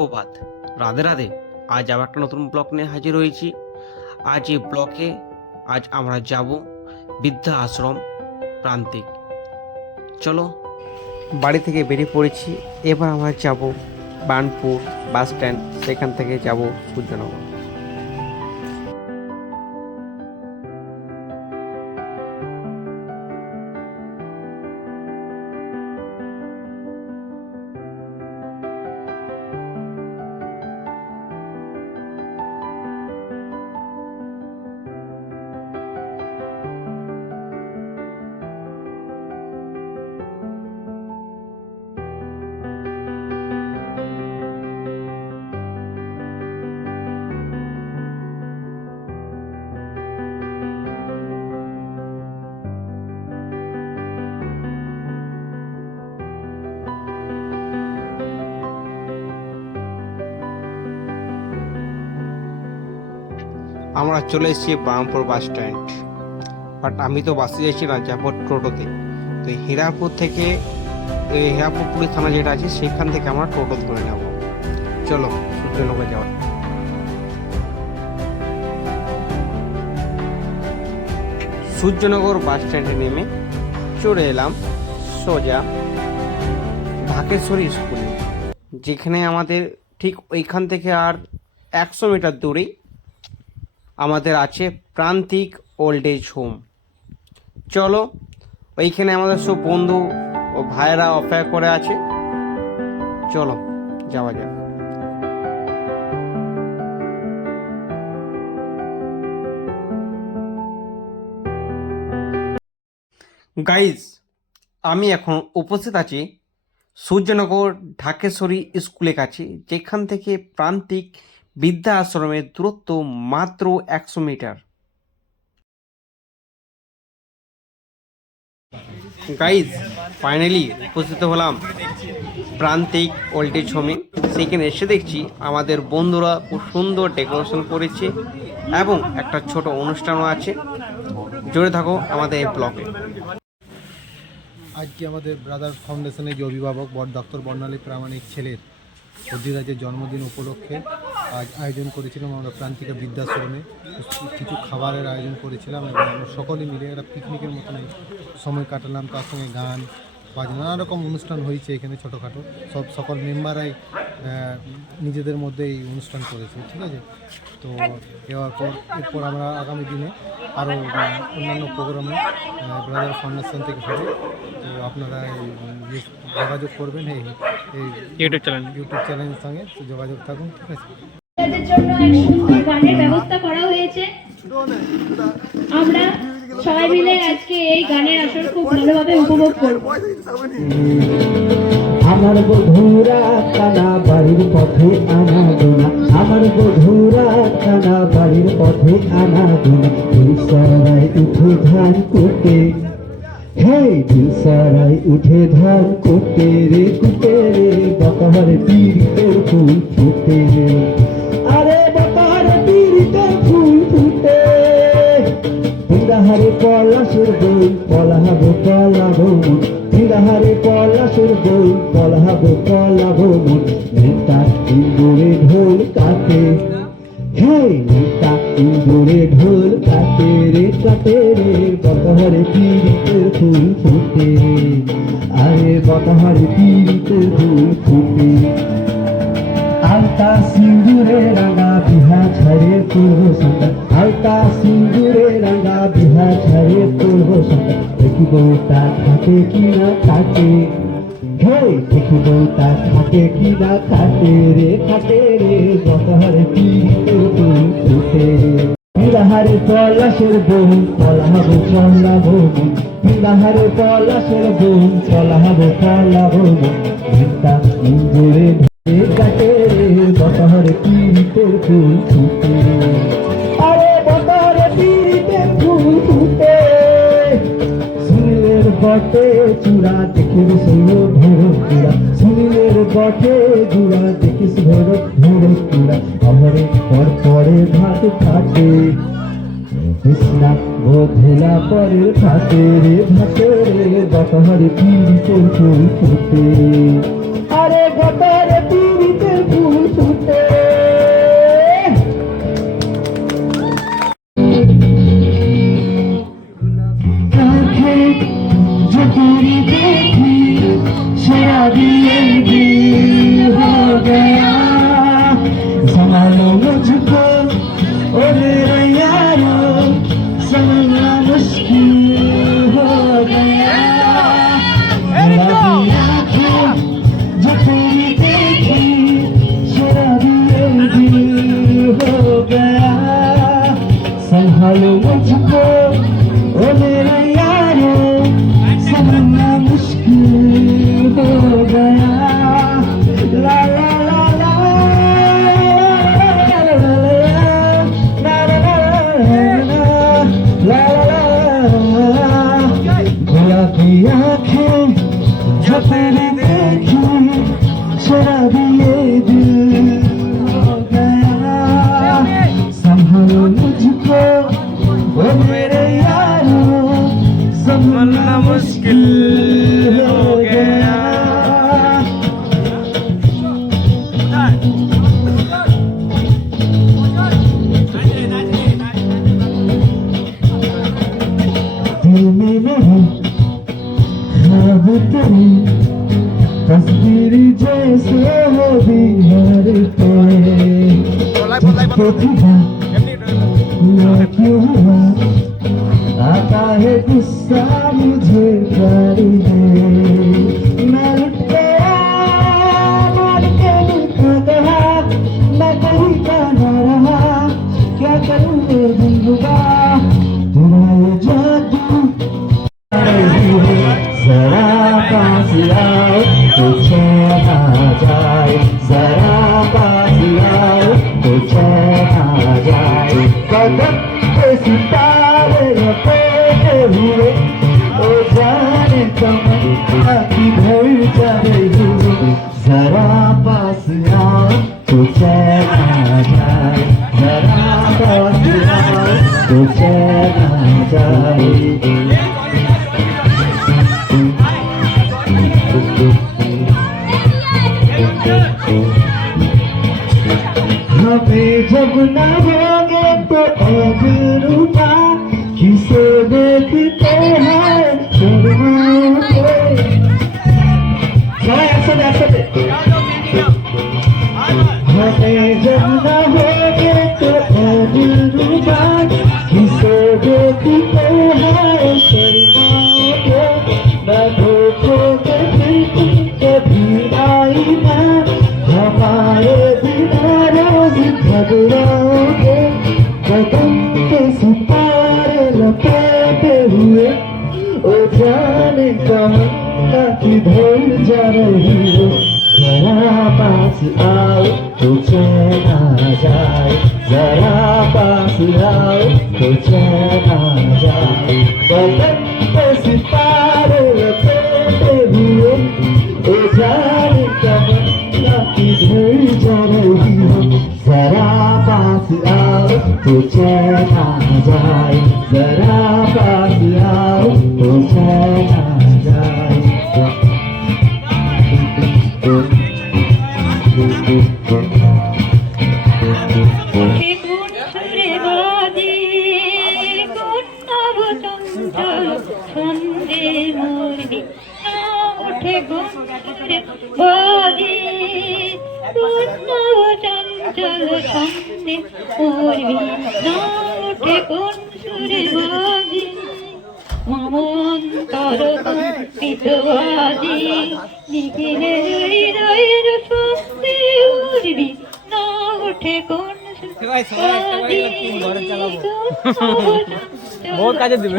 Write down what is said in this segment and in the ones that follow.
সুপ্রভাত, রাধে রাধে। আজ আবার একটা নতুন ব্লগ নিয়ে হাজির হয়েছি। আজ এই ব্লকে আমরা যাব বৃদ্ধা আশ্রম প্রান্তিক। চলো, বাড়ি থেকে বেরিয়ে পড়েছি। এবার আমরা যাব বার্নপুর বাস স্ট্যান্ড, সেখান থেকে যাব সূর্যনগর। আমরা চলে এসেছি বার্নপুর বাস স্ট্যান্ড, বাট আমি তো বাসে যাচ্ছি না, যাবো টোটোতে। তো হীরাপুর থেকে হীরাপুর পুলিশ থানা যেটা আছে সেখান থেকে আমরা টোটো ধরে নেব। চলো সূর্যনগর যাওয়া। সূর্যনগর বাস স্ট্যান্ডে নেমে চলে এলাম সোজা ঢাকেশ্বরী স্কুলে, যেখানে আমাদের ঠিক ওইখান থেকে আর 100 মিটার দূরেই আমাদের আছে প্রান্তিক ওল্ড এজ হোম। চলো, ওইখানে আমাদের সব বন্ধু ও ভাইয়েরা অপেক্ষা করে আছে। চলো যাওয়া যাক। গাইজ, আমি এখন উপস্থিত আছি সূর্যনগর ঢাকেশ্বরী স্কুলের কাছে, যেখান থেকে প্রান্তিক বৃদ্ধা আশ্রমের দূরত্ব মাত্র 100 মিটার। গাইজ, ফাইনালি উপস্থিত হলাম প্রান্তিক ওল্ড এজ হোমে। সেখানে এসে দেখছি আমাদের বন্ধুরা খুব সুন্দর ডেকোরেশন করেছে এবং একটা ছোট অনুষ্ঠানও আছে। জুড়ে থাকো আমাদের এই ব্লগে। আজকে আমাদের ব্রাদার্স ফাউন্ডেশনের যে অভিভাবক ডক্টর বর্ণালী প্রামাণিক ছেলের অধিরাজের জন্মদিন উপলক্ষে আজ আয়োজন করেছিলাম আমরা প্রান্তিকা বৃদ্ধাশ্রমে। কিছু খাবারের আয়োজন করেছিলাম এবং আমরা সকলে মিলে একটা পিকনিকের মতন সময় কাটালাম। তার সঙ্গে গান বাজনা নানা রকম অনুষ্ঠান হয়েছে এখানে ছোটোখাটো। সকল মেম্বাররাই নিজেদের মধ্যে এই অনুষ্ঠান করেছে, ঠিক আছে। তো এরপর আমরা আগামী দিনে আরও অন্যান্য প্রোগ্রামে ব্রাদার ফাউন্ডেশন থেকে হবে। তো আপনারা যোগাযোগ করবেন এই ইউটিউব চ্যানেলের সঙ্গে যোগাযোগ থাকুন, ঠিক আছে। গানের ব্যবস্থা করা হয়েছে। আমরা সবাই মিলে আজকে এই গানের আসর খুব ভালোভাবে উপভোগ করব। আমার বধুরা কানা বাড়ির পথে আনা গোনা, আমার বধুরা কানা বাড়ির পথে আনা গোনা, সরাই উঠে ধান করতে, হে সরাই উঠে ধান করতে রে কুটে রে, বকার পীড়িতের ফুল ফুটে, আরে বকার পীড়িতের ফুল ফুটে, বিরাহারে পলাশের বই পলাহাবো পলাবো মন, বিরাহারে পলাশের বই পলাহাবো পলাবো মন, নেতা ইন্দুরে ঢোল কাটে, হে নেতা ইন্দুরে ঢোল কাটে রে বকাহারে পীড়িতের ফুল ফুটে, আরে বকাহারে পীড়িতের ফুল ফুটে, আলতা সিন্দুরে রাঙা বিহা ছাড়ে পূর্ব সন্ধ্যা, আলতা সিন্দুরে রাঙা বিহা ছাড়ে পূর্ব সন্ধ্যা, দেখিব তা থাকে কি না থাকে, হে দেখিব তা থাকে কি না থাকে রে বকাহারে পীড়িতের ফুল ফুটে, বিরাহারে পলাশের বউ পলাহাবো পলাবো মন, বিরাহারে পলাশের বউ পলাহাবো পলাবো মন, নেতা ইন্দুরে কাটে বকাহারে পীড়িতের ফুল ফুটে, আরে বকাহারে পীড়িতের ফুল ফুটে, সুনীলের বটে চূড়া দেখিস ভৈরব চূড়া, সুনীলের বটে চূড়া দেখিস ভৈরব চূড়া, অহরে পরে ভাত খাটে, কৃষ্ণা বধুলা পরে ভাতে রে বকাহারে পীড়িতের ফুল ফুটে, আরে বকাহারে পীড়িতের ফুল तेरी देखी शराबी ये दिल हो गया संभालो मुझको ओ मेरे यारो संभलना मुश्किल हो गया दिल में नहीं ख्वाब तेरी तस्वीर जैसे हो दीवार पे जिसको दिखा मैं क्यों हुआ आता है गुस्सा मुझे प्यार में मैं लुट गया मार के लुटा गया मैं कहीं का न रहा क्या करूँ मैं जिंदगा तेरा ये जादू जरा पास आओ तो चैन आ जाए जरा पास आओ तो चैन आ जाए कदम पे सितारे लपेटे हुए ओ जाने तमन्ना किधर जा रही हो जरा पास आओ तो चैन आ जाए जरा पास आओ तो चैन आ जाए हमें जब न होंगे तो अब रूपा किसे देखते हैं शर्माते हमें जब न होंगे तो अब रूपा किसे देखते हैं शर्माते न धोखोगे फिर कभी आई ना हमारे बिना रोज घबराओगे कदम पे सितारे लपेटे हुए ओ जाने तमन्ना किधर जा रही हो जरा पास आओ तो चैन आ जाए जरा पास आओ तो चैन आ जाए कदम पे सितारे लपेटे हुए ओ जाने तमन्ना किधर जा रही हो जरा पास आओ तो चैन आ जाए जरा पास आओ तो चैन आ जाए কোন সুরে বাজে কোন নবচঞ্চল ছন্দে মুরলি ওঠে কোন সুরে বাজে কোন নবচঞ্চল ছন্দে মুরলি ওঠে কোন সুরে বাজে মমন্তর কম্পিত বাজে নিখিলে হৃদয়ের স্বস্তি উর্বি না ওঠে কোন বহুত কাজে দিবে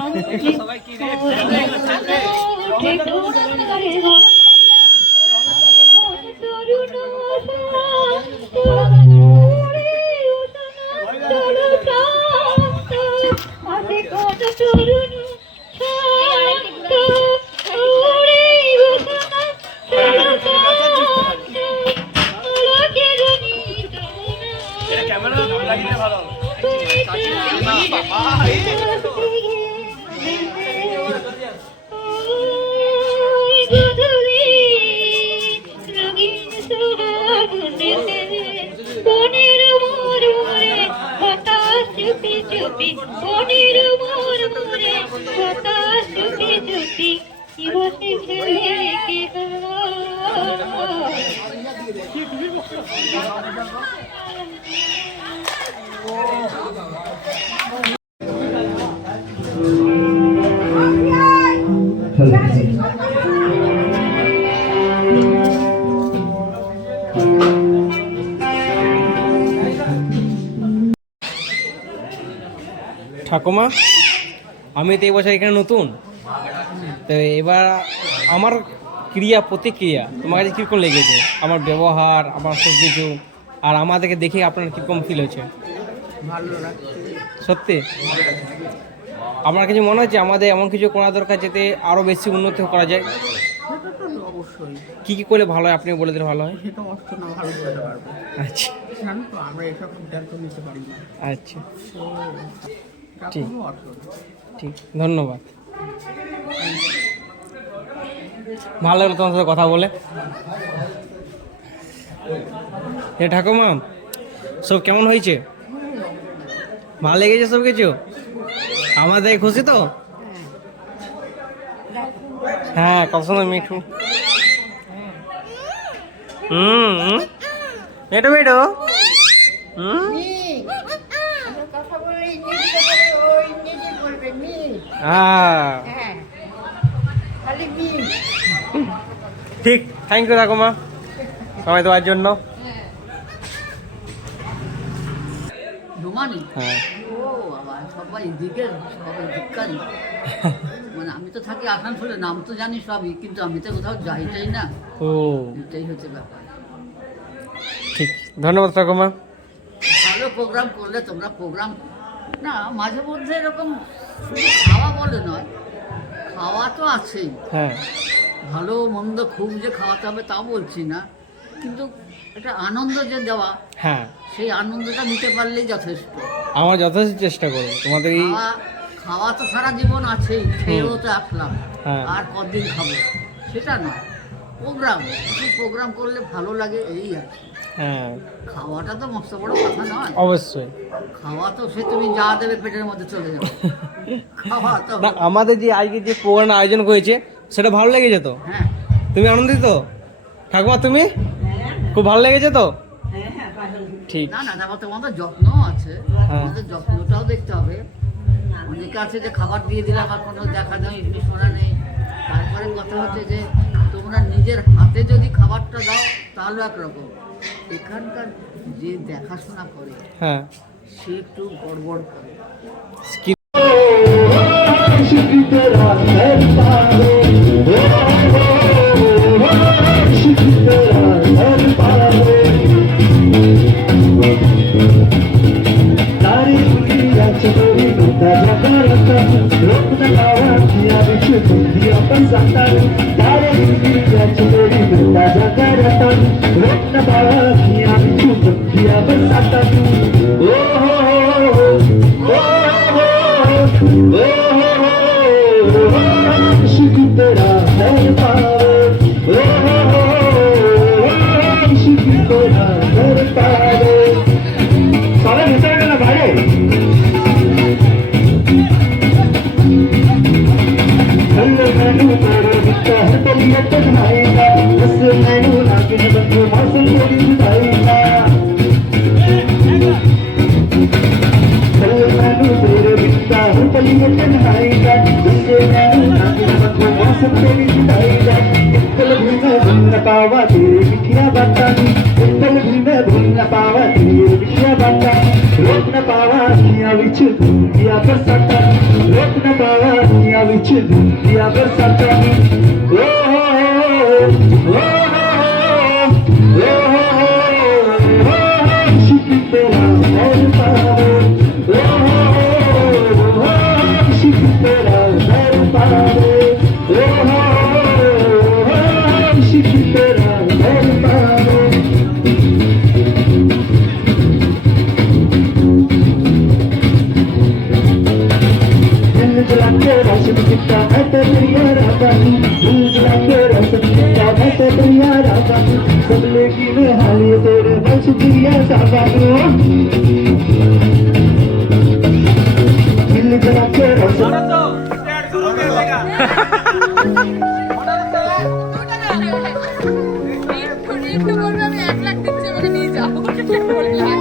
ঠাকুমা, আমি তো এই বছর এখানে নতুন, তো এবার আমার ক্রিয়া প্রতিক্রিয়া তোমার কাছে কীরকম লেগেছে? আমার ব্যবহার, আমার সব কিছু, আর আমাদেরকে দেখে আপনার কীরকম ফিল হচ্ছে? ভালো লাগছে। সত্যি আমার কিছু মনে হচ্ছে আমাদের এমন কিছু করা দরকার যাতে আরও বেশি উন্নতি করা যায়। সেটা তো অবশ্যই, কি কি করলে ভালো হয় আপনি বলে দিলে ভালো হয়। সেটা অর্থ না ভালো বলতে পারবো, আচ্ছা জানো তো আমরা এসব সিদ্ধান্ত নিতে পারি না, আচ্ছা তো এটা ঠিক। কোনো অর্থ না। ঠিক, ধন্যবাদ। ভালো লাগলো তোমার সাথে কথা বলে। এ ঠাকুমা, সব কেমন হয়েছে? ভালো লেগেছে সব কিছু? আমাদের খুশি তো? হ্যাঁ, কত সুন্দর মিঠু। মেটু মেটু। ঠিক, থ্যাংক ইউ ঠাকুমা সময় দেওয়ার জন্য। ডোমানি হ্যাঁ ও বাবা, সবাই এদিকে সবাই দিককারই মানে আমি তো থাকি আসানসোলে, নাম তো জানি সবই, কিন্তু আমি তো কোথাও যাইটাই না, ও এটাই হচ্ছে ব্যাপার। ঠিক, ধন্যবাদ ঠাকুমা। ভালো প্রোগ্রাম করলে তোমরা, প্রোগ্রাম না মাঝে মধ্যে এরকম শুধু খাওয়া বলে নয়, খাওয়া তো আছেই, হ্যাঁ ভালো মন্দ খুব যে খাওয়াতে হবে তা বলছি না, কিন্তু একটা আনন্দ যে দেওয়া, হ্যাঁ, সেই আনন্দটা দিতে পারলেই যথেষ্ট। আমার যথেষ্ট চেষ্টা করো তোমাদের এই। খাওয়া খাওয়া তো সারা জীবন আছেই, খেয়েও তো আসলাম, হ্যাঁ। আর কদিন খাবো সেটা নয়, প্রোগ্রাম প্রোগ্রাম করলে ভালো লাগে এই আর কি। হ্যাঁ খাওয়াটা তো মস্ত বড় কথা নয়, অবশ্যই। খাওয়া তো সে তুমি যা দেবে পেটের মধ্যে চলে যাবে, খাওয়া তো না, আমাদের যে আজকে যে প্রোগ্রাম আয়োজন করেছে সেটা ভালো লেগেছে তো? হ্যাঁ। তুমি আনন্দিত ঠাকুমা? তুমি খুব ভালো লেগেছে তো? ঠিক। না না, তারপর তোমাদের যত্ন আছে, হ্যাঁ। তোমাদের যত্নটাও দেখতে হবে। অনেকে আছে যে খাবার দিয়ে দিলাম আর কোনো দেখা নেই শোনা নেই, তারপরে কথা হচ্ছে যে তোমরা নিজের হাতে যদি খাবারটা দাও তাহলে একরকম, এখানকার যে দেখাশোনা করে হ্যাঁ, সে একটু গড়বড় করে। একটু বলবে আমি 1 লাখ দিচ্ছি, আমাকে নিয়ে যাও। বললাম।